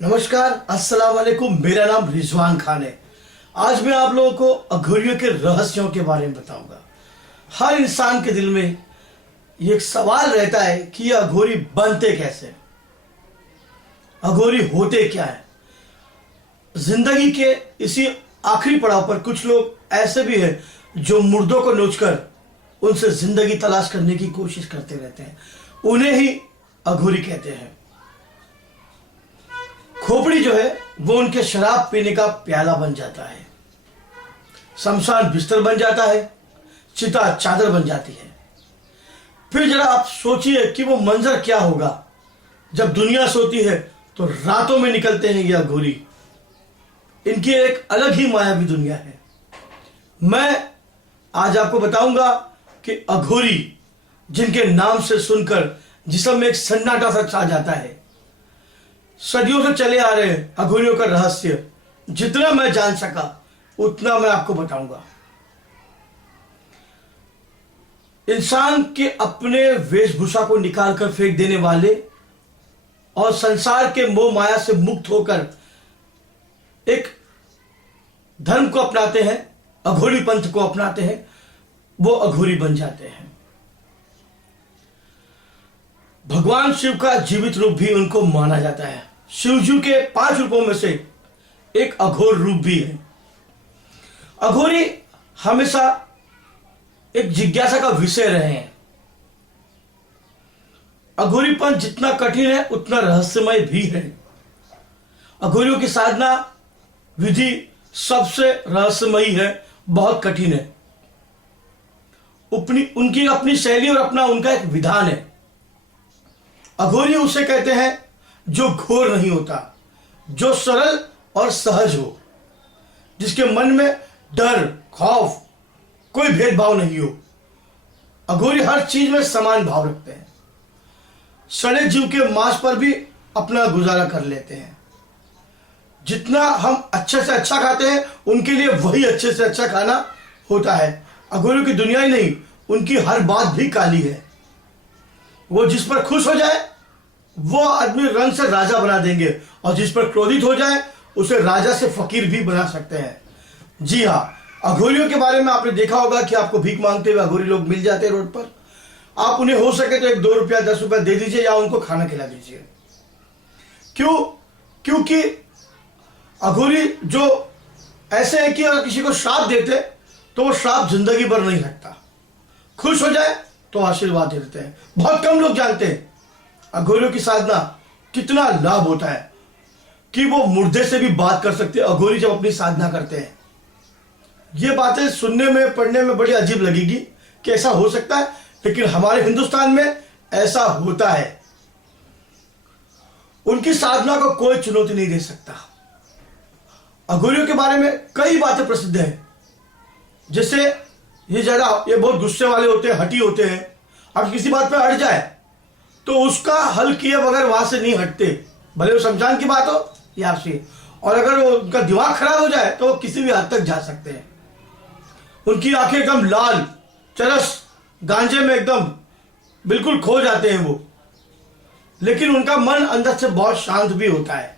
नमस्कार, अस्सलाम वालेकुम। मेरा नाम रिजवान खान है। आज मैं आप लोगों को अघोरियों के रहस्यों के बारे में बताऊंगा। हर इंसान के दिल में ये एक सवाल रहता है कि ये अघोरी बनते कैसे, अघोरी होते क्या है। जिंदगी के इसी आखिरी पड़ाव पर कुछ लोग ऐसे भी हैं जो मुर्दों को नोचकर उनसे जिंदगी तलाश करने की कोशिश करते रहते हैं। उन्हें ही अघोरी कहते हैं। खोपड़ी जो है वो उनके शराब पीने का प्याला बन जाता है, शमशान बिस्तर बन जाता है, चिता चादर बन जाती है। फिर जरा आप सोचिए कि वो मंजर क्या होगा जब दुनिया सोती है तो रातों में निकलते हैं ये अघोरी। इनकी एक अलग ही मायावी दुनिया है। मैं आज आपको बताऊंगा कि अघोरी जिनके नाम से सुनकर जिस्म में एक सन्नाटा सा छा जाता है। सदियों से चले आ रहे हैं अघोरियों का रहस्य। जितना मैं जान सका उतना मैं आपको बताऊंगा। इंसान के अपने वेशभूषा को निकालकर फेंक देने वाले और संसार के मोह माया से मुक्त होकर एक धर्म को अपनाते हैं, अघोरी पंथ को अपनाते हैं, वो अघोरी बन जाते हैं। भगवान शिव का जीवित रूप भी उनको माना जाता है। शिवजी के 5 रूपों में से एक अघोर रूप भी है। अघोरी हमेशा एक जिज्ञासा का विषय रहे हैं। अघोरीपन जितना कठिन है उतना रहस्यमय भी है। अघोरियों की साधना विधि सबसे रहस्यमयी है, बहुत कठिन है। उनकी अपनी शैली और अपना उनका एक विधान है। अघोरी उसे कहते हैं जो घोर नहीं होता, जो सरल और सहज हो, जिसके मन में डर खौफ कोई भेदभाव नहीं हो। अघोरी हर चीज में समान भाव रखते हैं। सड़े जीव के मांस पर भी अपना गुजारा कर लेते हैं। जितना हम अच्छे से अच्छा खाते हैं उनके लिए वही अच्छे से अच्छा खाना होता है। अघोरियों की दुनिया ही नहीं, उनकी हर बात भी काली है। वो जिस पर खुश हो जाए वो आदमी रंग से राजा बना देंगे, और जिस पर क्रोधित हो जाए उसे राजा से फकीर भी बना सकते हैं। जी हाँ, अघोरियों के बारे में आपने देखा होगा कि आपको भीख मांगते हुए अघोरी लोग मिल जाते हैं रोड पर। आप उन्हें हो सके तो 1-2 रुपया 10 रुपया दे दीजिए या उनको खाना खिला दीजिए। क्यों? क्योंकि अघोरी जो ऐसे है कि अगर किसी को श्राप देते तो वो श्राप जिंदगी भर नहीं हटता। खुश हो जाए तो आशीर्वाद दे देते हैं। बहुत कम लोग जानते हैं अघोरियों की साधना कितना लाभ होता है, कि वो मुर्दे से भी बात कर सकते हैं अघोरी जब अपनी साधना करते हैं। ये बातें सुनने में पढ़ने में बड़ी अजीब लगेगी कि ऐसा हो सकता है, लेकिन हमारे हिंदुस्तान में ऐसा होता है। उनकी साधना को कोई चुनौती नहीं दे सकता। अघोरियों के बारे में कई बातें प्रसिद्ध हैं। जैसे ये बहुत गुस्से वाले होते हैं, हठी होते हैं। अब किसी बात पे अड़ जाए तो उसका हल किए बगैर वहां से नहीं हटते, भले वो शमशान की बात हो या से। और अगर उनका दिमाग खराब हो जाए तो वो किसी भी हद तक जा सकते हैं। उनकी आंखें एकदम लाल, चरस, गांजे में एकदम बिल्कुल खो जाते हैं वो, लेकिन उनका मन अंदर से बहुत शांत भी होता है।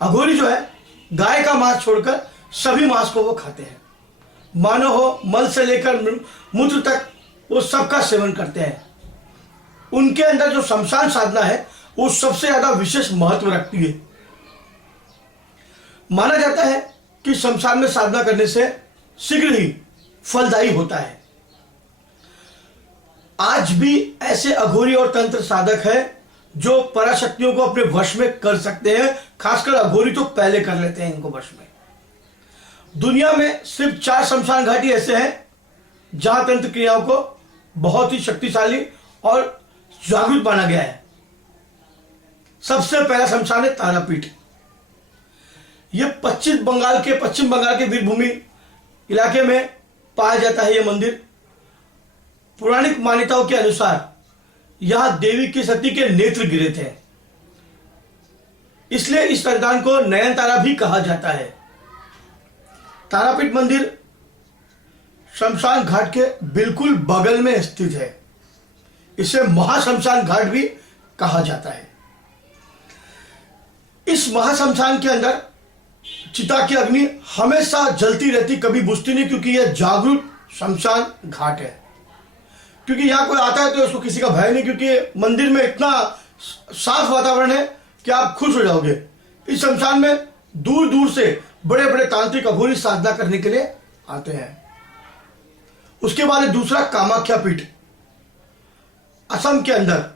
अघोरी जो है गाय का मांस छोड़कर सभी मांस को वो खाते हैं। मानव हो, मल से लेकर मूत्र तक वो सबका सेवन करते हैं। उनके अंदर जो शमशान साधना है वो सबसे ज्यादा विशेष महत्व रखती है। माना जाता है कि शमशान में साधना करने से शीघ्र ही फलदायी होता है। आज भी ऐसे अघोरी और तंत्र साधक है जो पराशक्तियों को अपने वश में कर सकते हैं। खासकर अघोरी तो पहले कर लेते हैं इनको वश में। दुनिया में सिर्फ 4 शमशान घाटी ऐसे हैं जहां तंत्र क्रियाओं को बहुत ही शक्तिशाली और जागृत माना गया है। सबसे पहला शमशान है तारापीठ। यह पश्चिम बंगाल के वीरभूमि इलाके में पाया जाता है। यह मंदिर पौराणिक मान्यताओं के अनुसार यहां देवी की सती के नेत्र गिरे थे, इसलिए इस स्थान को नयन तारा भी कहा जाता है। तारापीठ मंदिर शमशान घाट के बिल्कुल बगल में स्थित है। इसे महाशमशान घाट भी कहा जाता है। इस इस महाशमशान के अंदर चिता की अग्नि हमेशा जलती रहती, कभी बुझती नहीं, क्योंकि यह जागरूक शमशान घाट है। क्योंकि यहाँ कोई आता है तो उसको किसी का भय नहीं, क्योंकि मंदिर में इतना साफ वातावरण है कि आप खुश हो जाओगे। इस शमशान में दूर दूर से बड़े बड़े तांत्रिक अघोरी साधना करने के लिए आते हैं। उसके बाद दूसरा कामाख्या पीठ, असम के अंदर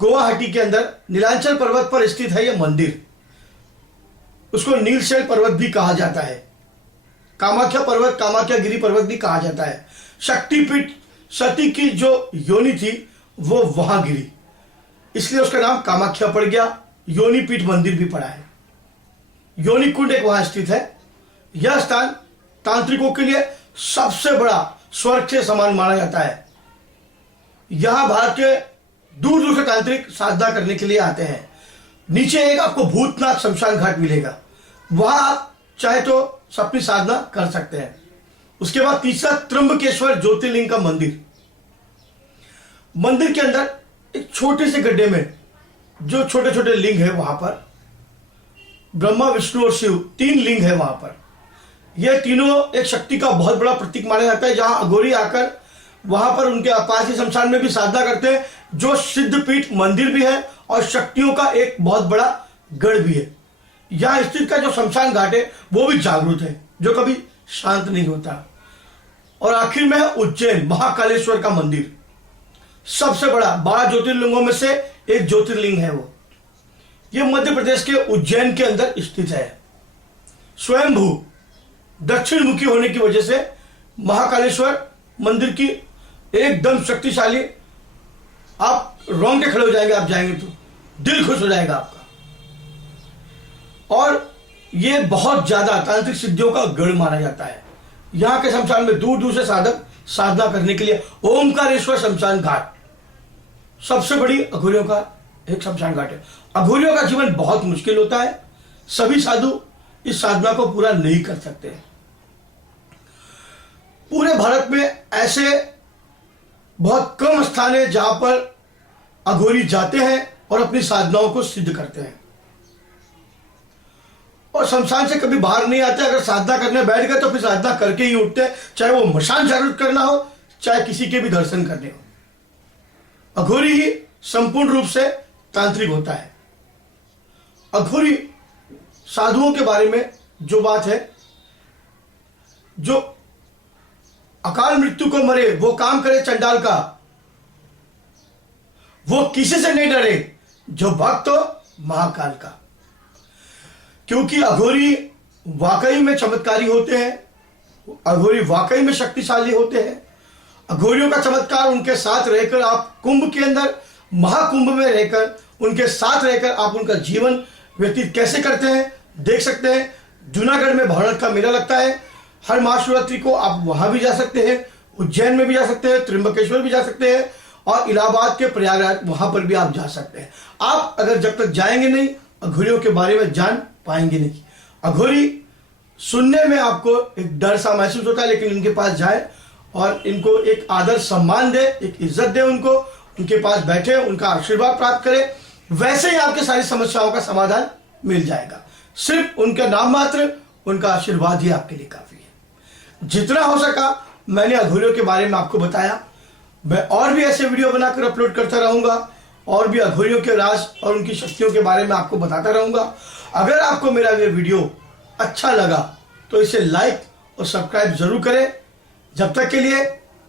गुवाहाटी के अंदर नीलांचल पर्वत पर स्थित है यह मंदिर। उसको नीलशैल पर्वत भी कहा जाता है, कामाख्या पर्वत, कामाख्या गिरी पर्वत भी कहा जाता है। शक्तिपीठ, सती की जो योनि थी वो वहां गिरी, इसलिए उसका नाम कामाख्या पड़ गया। योनि पीठ मंदिर भी पड़ा है। योनि कुंड एक वहां स्थित है। यह स्थान तांत्रिकों के लिए सबसे बड़ा स्वर्ग के समान माना जाता है। यहां भारत के दूर दूर से तांत्रिक साधना करने के लिए आते हैं। नीचे एक आपको भूतनाथ शमशान घाट मिलेगा, वहां आप चाहे तो अपनी साधना कर सकते हैं। उसके बाद तीसरा त्र्यंबकेश्वर ज्योतिर्लिंग का मंदिर। मंदिर के अंदर एक छोटे से गड्ढे में जो छोटे छोटे लिंग है, वहां पर ब्रह्मा, विष्णु और शिव 3 लिंग है वहां पर। यह तीनों एक शक्ति का बहुत बड़ा प्रतीक माना जाता है। जहां अघोरी आकर वहां पर उनके अपासी शमशान में भी साधना करते हैं, जो सिद्धपीठ मंदिर भी है और शक्तियों का एक बहुत बड़ा गढ़ भी है। यहां स्थित का जो शमशान घाट है वो भी जागरूक है, जो कभी शांत नहीं होता। और आखिर में है उज्जैन महाकालेश्वर का मंदिर, सबसे बड़ा 12 ज्योतिर्लिंगों में से एक ज्योतिर्लिंग है वो। यह मध्य प्रदेश के उज्जैन के अंदर स्थित है। स्वयंभू दक्षिण मुखी होने की वजह से महाकालेश्वर मंदिर की एकदम शक्तिशाली, आप रोंगटे खड़े हो जाएंगे, आप जाएंगे तो दिल खुश हो जाएगा आपका। और यह बहुत ज्यादा तांत्रिक सिद्धियों का गढ़ माना जाता है। यहां के शमशान में दूर दूर से साधक साधना करने के लिए ओमकारेश्वर शमशान घाट सबसे बड़ी अघोरियों का एक शमशान घाट है। अघोरियों का जीवन बहुत मुश्किल होता है, सभी साधु इस साधना को पूरा नहीं कर सकते। पूरे भारत में ऐसे बहुत कम स्थान है जहां पर अघोरी जाते हैं और अपनी साधनाओं को सिद्ध करते हैं, और शमशान से कभी बाहर नहीं आते। अगर साधना करने बैठ गए तो फिर साधना करके ही उठते हैं, चाहे वो मशान जागृत करना हो, चाहे किसी के भी दर्शन करने हो। अघोरी ही संपूर्ण रूप से तांत्रिक होता है। अघोरी साधुओं के बारे में जो बात है, जो अकाल मृत्यु को मरे वो काम करे चंडाल का, वो किसी से नहीं डरे जो भक्त हो महाकाल का। क्योंकि अघोरी वाकई में चमत्कारी होते हैं, अघोरी वाकई में शक्तिशाली होते हैं। अघोरियों का चमत्कार उनके साथ रहकर, आप कुंभ के अंदर महाकुंभ में रहकर उनके साथ रहकर आप उनका जीवन व्यतीत कैसे करते हैं देख सकते हैं। जूनागढ़ में भवनाथ का मेला लगता है, हर महाशिवरात्रि को आप वहां भी जा सकते हैं, उज्जैन में भी जा सकते हैं, त्र्यंबकेश्वर भी जा सकते हैं, और इलाहाबाद के प्रयागराज वहां पर भी आप जा सकते हैं। आप अगर जब तक जाएंगे नहीं अघोरियों के बारे में जान पाएंगे नहीं। अघोरी सुनने में आपको एक डर सा महसूस होता है, लेकिन इनके पास जाए और इनको एक आदर सम्मान दे, एक इज्जत दे, उनके पास बैठे, उनका आशीर्वाद प्राप्त करें, वैसे ही आपके सारी समस्याओं का समाधान मिल जाएगा। सिर्फ उनका नाम मात्र, उनका आशीर्वाद ही आपके लिए काफी है। जितना हो सका मैंने अघोरियों के बारे में आपको बताया। मैं और भी ऐसे वीडियो बनाकर अपलोड करता रहूंगा, और भी अघोरियों के राज और उनकी शक्तियों के बारे में आपको बताता रहूंगा। अगर आपको मेरा ये वीडियो अच्छा लगा तो इसे लाइक और सब्सक्राइब जरूर करें। जब तक के लिए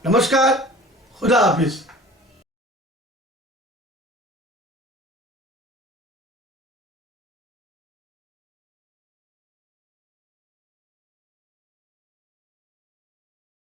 नमस्कार, खुदा हाफिज।